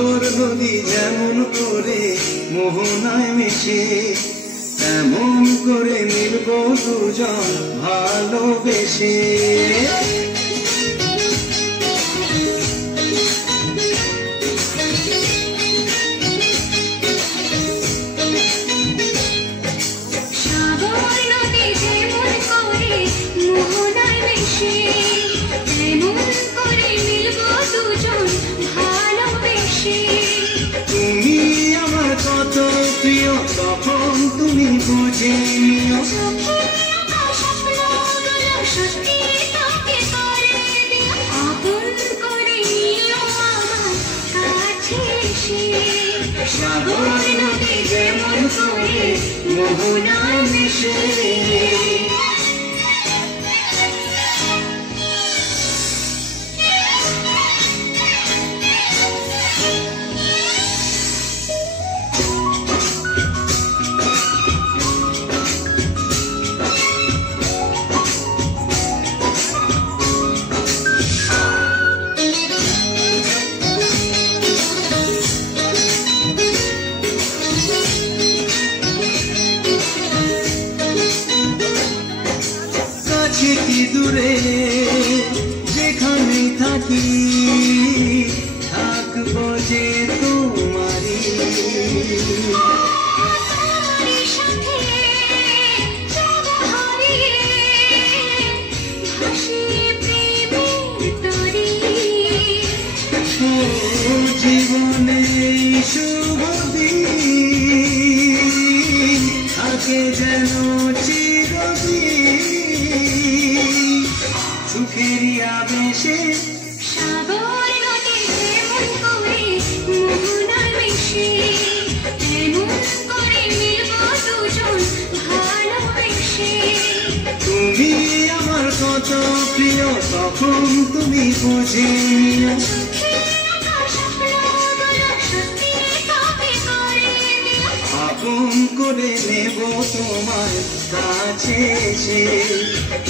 সাগর নদী যেমন করে মোহনায় মিশে, তেমন করে মিলব দুজন ভালোবেসে। তখন তুমি বুঝে নিও, সাগর নদী যেমন করে মোহনায় মিশে। কি দূরে যেখানে থাকি, থাকবো যে তোমারি। জীবনে শুভ দিন থাকে যেন সুখেরই আবেশে, সাগর নদী যেমন করে মোহনায় মিশে, তেমন করে মিলব দুজন ভালোবেসে। তুমি আমার কত প্রিয় তখন তুমি বুঝে নিও, আপন করে নেব তোমার কাছে এসে।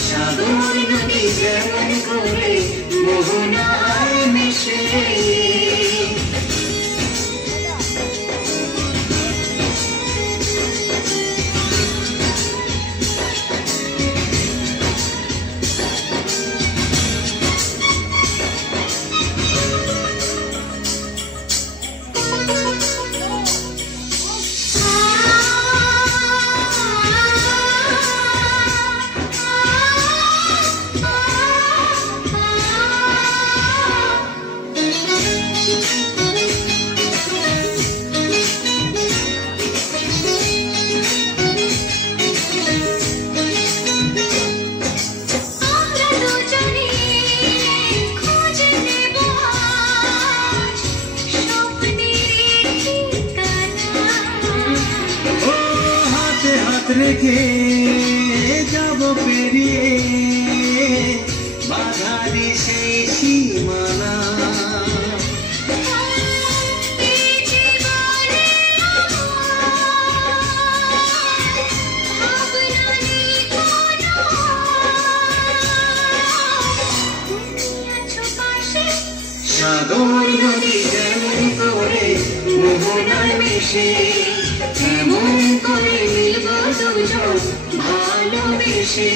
সাগর নদী যেমন করে মোহনায় মিশে। রেখে যাব পেরিয়ে বাধারি সেই সীমানা, সাগর নদী যেমন করে মোহনায় মিশে, তেমন করে মিলব দুজন ভালোবেসে।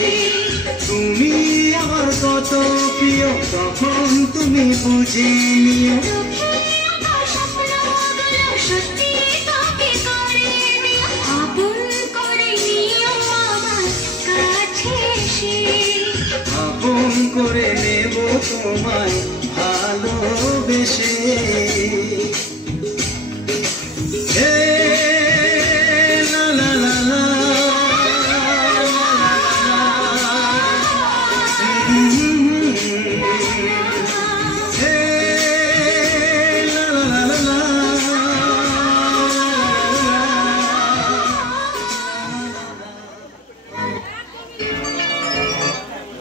তুমি আমার কত প্রিয় তখন তুমি বুঝে নিও, আপন করে নিও আমার কাছে এসে। আপন করে নেব তোমায় ভালোবেসে।